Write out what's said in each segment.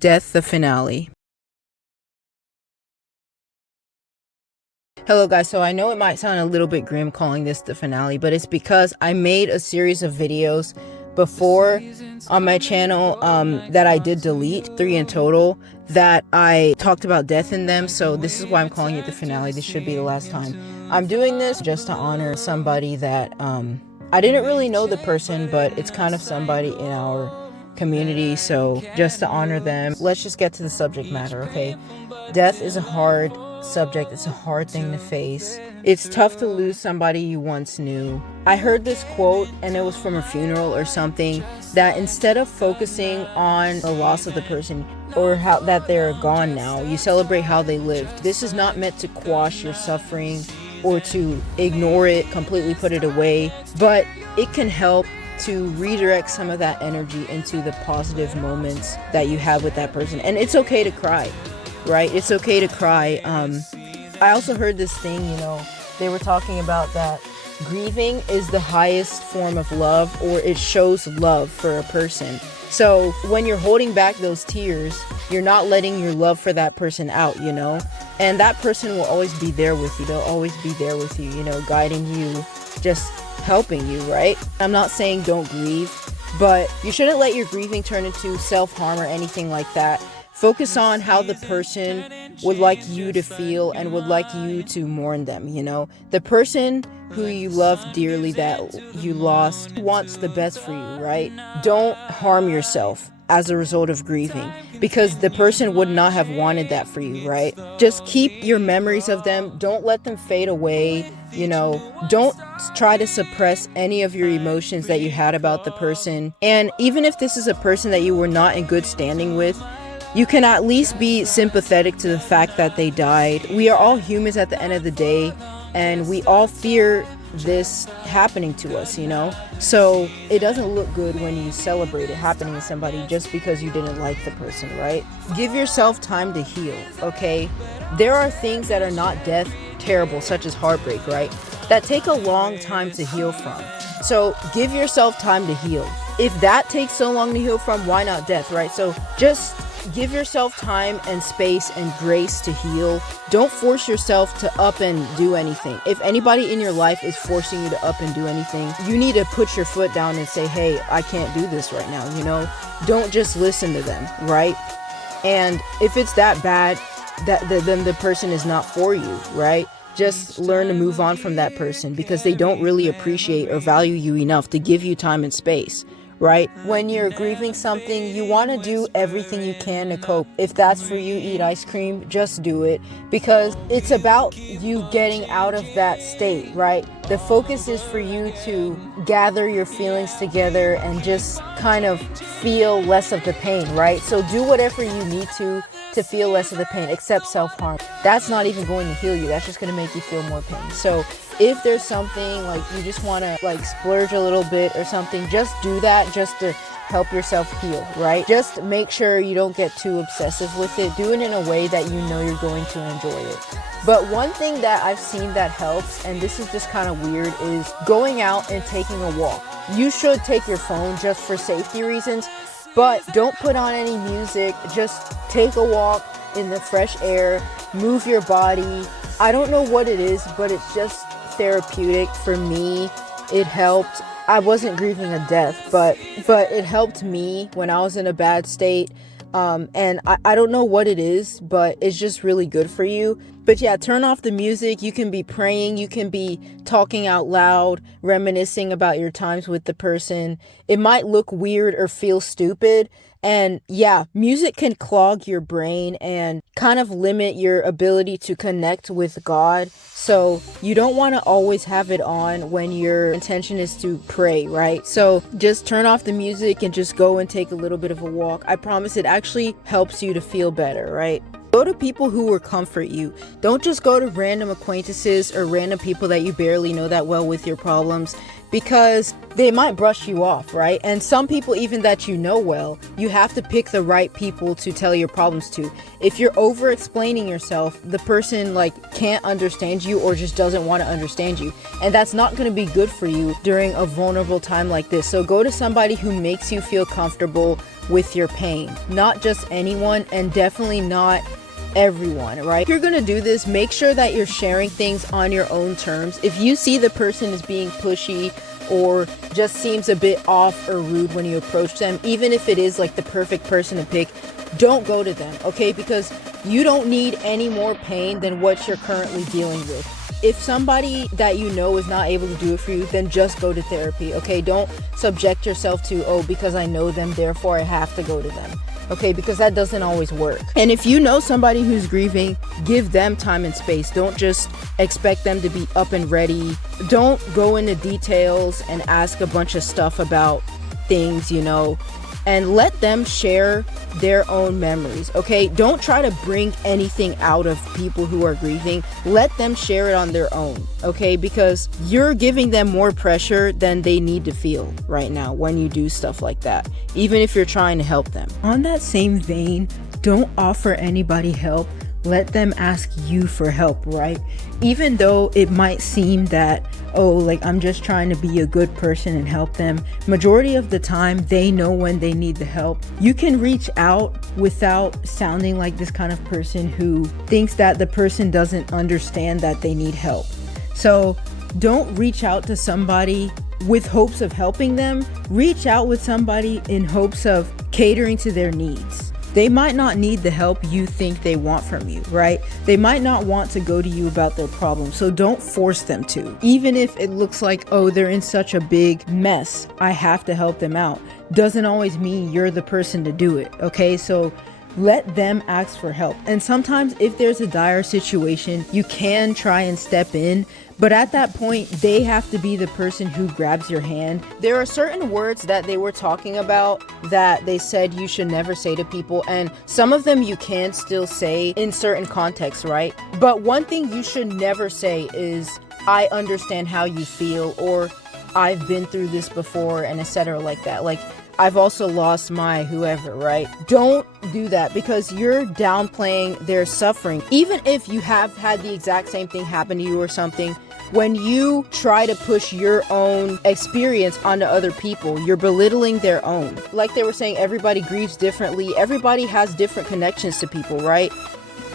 Death, the finale. Hello guys, so I know it might sound a little bit grim calling this the finale, but it's because I made a series of videos before on my channel that I did delete, 3 in total, that I talked about death in them. So this is why I'm calling it the finale. This should be the last time. I'm doing this just to honor somebody that I didn't really know the person, but it's kind of somebody in our community, so just to honor them. Let's just get to the subject matter, okay? Death is a hard subject. It's a hard thing to face. It's tough to lose somebody you once knew. I heard this quote, and it was from a funeral or something, that instead of focusing on the loss of the person or how that they're gone now, you celebrate how they lived. This is not meant to quash your suffering or to ignore it, completely put it away, but it can help to redirect some of that energy into the positive moments that you have with that person. And it's okay to cry, right? It's okay to cry. I also heard this thing, they were talking about that grieving is the highest form of love, or it shows love for a person. So when you're holding back those tears, you're not letting your love for that person out, and that person will always be there with you. They'll always be there with you, guiding you, just helping you, right? I'm not saying don't grieve, but you shouldn't let your grieving turn into self-harm or anything like that. Focus on how the person would like you to feel and would like you to mourn them, The person who you love dearly that you lost wants the best for you, right? Don't harm yourself as a result of grieving, because the person would not have wanted that for you, right? Just keep your memories of them. Don't let them fade away. Don't try to suppress any of your emotions that you had about the person. And even if this is a person that you were not in good standing with, you can at least be sympathetic to the fact that they died. We are all humans at the end of the day, and we all fear this happening to us, So it doesn't look good when you celebrate it happening to somebody just because you didn't like the person, right? Give yourself time to heal, okay? There are things that are not death terrible, such as heartbreak, right? That take a long time to heal from. So give yourself time to heal. If that takes so long to heal from, why not death, right? So just give yourself time and space and grace to heal. Don't force yourself to up and do anything. If anybody in your life is forcing you to up and do anything, you need to put your foot down and say, hey, I can't do this right now, Don't just listen to them, right? And if it's that bad, then the person is not for you, right? Just learn to move on from that person, because they don't really appreciate or value you enough to give you time and space. Right? When you're grieving something, you want to do everything you can to cope. If that's for you, eat ice cream, just do it, because it's about you getting out of that state, right? The focus is for you to gather your feelings together and just kind of feel less of the pain, right? So do whatever you need to feel less of the pain, except self-harm. That's not even going to heal you. That's just going to make you feel more pain. So if there's something like you just want to splurge a little bit or something, just do that just to help yourself heal, right? Just make sure you don't get too obsessive with it. Do it in a way that you're going to enjoy it. But one thing that I've seen that helps, and this is just kind of weird, is going out and taking a walk. You should take your phone just for safety reasons, but don't put on any music. Just take a walk in the fresh air, move your body. I don't know what it is, but it's just therapeutic for me. It helped. I wasn't grieving a death, but it helped me when I was in a bad state. And I don't know what it is, but it's just really good for you. But yeah, turn off the music. You can be praying. You can be talking out loud, reminiscing about your times with the person. It might look weird or feel stupid. And yeah, music can clog your brain and kind of limit your ability to connect with God. So you don't want to always have it on when your intention is to pray, right? So just turn off the music and just go and take a little bit of a walk. I promise it actually helps you to feel better, right? Go to people who will comfort you. Don't just go to random acquaintances or random people that you barely know that well with your problems. because they might brush you off, right? And some people, even that you know well, you have to pick the right people to tell your problems to. If you're over explaining yourself, the person like can't understand you or just doesn't want to understand you, and that's not going to be good for you during a vulnerable time like this. So go to somebody who makes you feel comfortable with your pain, not just anyone, and definitely not everyone, right? If you're gonna do this, make sure that you're sharing things on your own terms. If you see the person is being pushy or just seems a bit off or rude when you approach them, even if it is like the perfect person to pick, don't go to them, okay? Because you don't need any more pain than what you're currently dealing with. If somebody that you know is not able to do it for you, then just go to therapy, okay? Don't subject yourself to, oh, because I know them, therefore I have to go to them. Okay, because that doesn't always work. And if you know somebody who's grieving, give them time and space. Don't just expect them to be up and ready. Don't go into details and ask a bunch of stuff about things, you know, and let them share their own memories, okay? Don't try to bring anything out of people who are grieving. Let them share it on their own, okay? Because you're giving them more pressure than they need to feel right now when you do stuff like that, even if you're trying to help them. On that same vein, don't offer anybody help. Let them ask you for help, right? Even though it might seem that, oh, like I'm just trying to be a good person and help them, majority of the time they know when they need the help. You can reach out without sounding like this kind of person who thinks that the person doesn't understand that they need help. So don't reach out to somebody with hopes of helping them. Reach out with somebody in hopes of catering to their needs. They might not need the help you think they want from you, right? They might not want to go to you about their problem, so don't force them to. Even if it looks like, oh, they're in such a big mess, I have to help them out, doesn't always mean you're the person to do it, okay? So let them ask for help. And sometimes if there's a dire situation, you can try and step in, but at that point, they have to be the person who grabs your hand. There are certain words that they were talking about that they said you should never say to people, and some of them you can still say in certain contexts, right? But one thing you should never say is, I understand how you feel, or I've been through this before, and etc. like that. Like, I've also lost my whoever, right? Don't do that, because you're downplaying their suffering. Even if you have had the exact same thing happen to you or something, when you try to push your own experience onto other people, you're belittling their own. Like they were saying, everybody grieves differently. Everybody has different connections to people, right?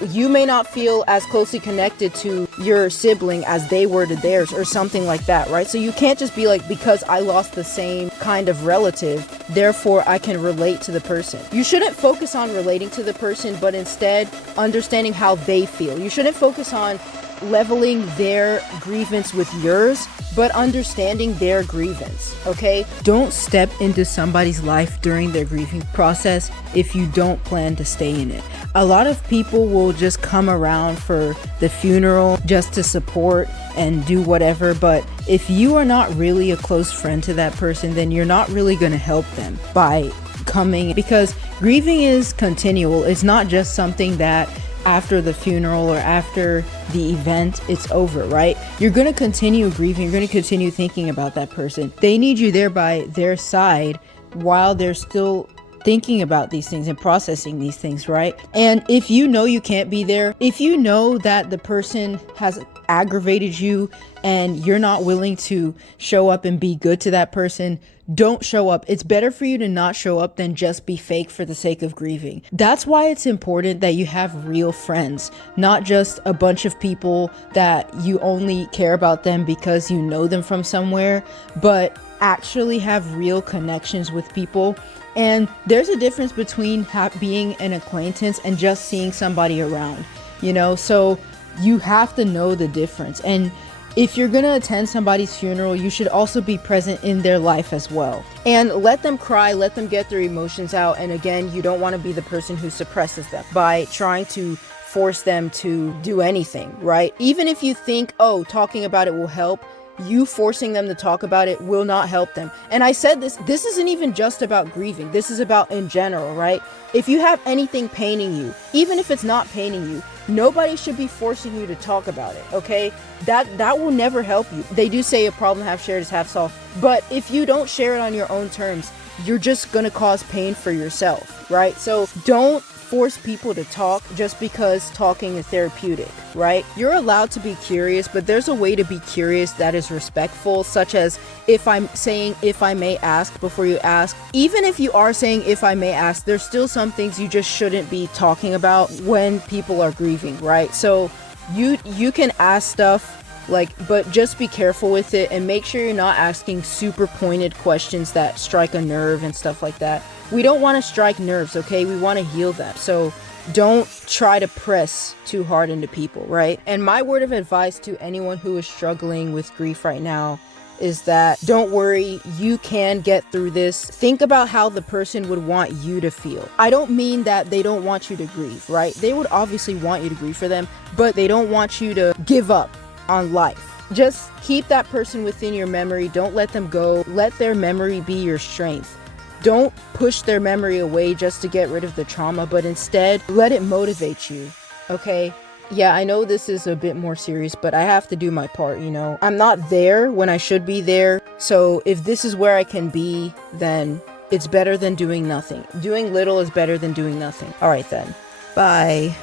You may not feel as closely connected to your sibling as they were to theirs or something like that, right? So you can't just be like, because I lost the same kind of relative, therefore I can relate to the person. You shouldn't focus on relating to the person, but instead understanding how they feel. You shouldn't focus on leveling their grievance with yours, but understanding their grievance, okay? Don't step into somebody's life during their grieving process if you don't plan to stay in it. A lot of people will just come around for the funeral just to support and do whatever, but if you are not really a close friend to that person, then you're not really going to help them by coming, because grieving is continual. It's not just something that after the funeral or after the event it's over, right? You're going to continue grieving. You're going to continue thinking about that person. They need you there by their side while they're still thinking about these things and processing these things, right? And if you know you can't be there, if you know that the person has aggravated you and you're not willing to show up and be good to that person, don't show up. It's better for you to not show up than just be fake for the sake of grieving. That's why it's important that you have real friends, not just a bunch of people that you only care about them because you know them from somewhere, but actually have real connections with people. And there's a difference between being an acquaintance and just seeing somebody around, you know? So you have to know the difference. And if you're gonna attend somebody's funeral, you should also be present in their life as well. And let them cry, let them get their emotions out. And again, you don't want to be the person who suppresses them by trying to force them to do anything, right? Even if you think, oh, talking about it will help, you forcing them to talk about it will not help them. And I said this isn't even just about grieving. This is about in general, right? If you have anything paining you, even if it's not paining you, nobody should be forcing you to talk about it, okay? That will never help you. They do say a problem half shared is half solved, but if you don't share it on your own terms, you're just gonna cause pain for yourself, right? So don't force people to talk just because talking is therapeutic, right? You're allowed to be curious, but there's a way to be curious that is respectful, such as if I'm saying if I may ask before you ask. Even if you are saying if I may ask, there's still some things you just shouldn't be talking about when people are grieving, right? So you can ask stuff, like, but just be careful with it and make sure you're not asking super pointed questions that strike a nerve and stuff like that. We don't want to strike nerves, okay? We want to heal them. So don't try to press too hard into people, right? And my word of advice to anyone who is struggling with grief right now is that don't worry, you can get through this. Think about how the person would want you to feel. I don't mean that they don't want you to grieve, right? They would obviously want you to grieve for them, but they don't want you to give up on life. Just keep that person within your memory. Don't let them go. Let their memory be your strength. Don't push their memory away just to get rid of the trauma, but instead let it motivate you, okay? Yeah, I know this is a bit more serious, but I have to do my part, you know? I'm not there when I should be there, so if this is where I can be, then it's better than doing nothing. Doing little is better than doing nothing. All right then, bye.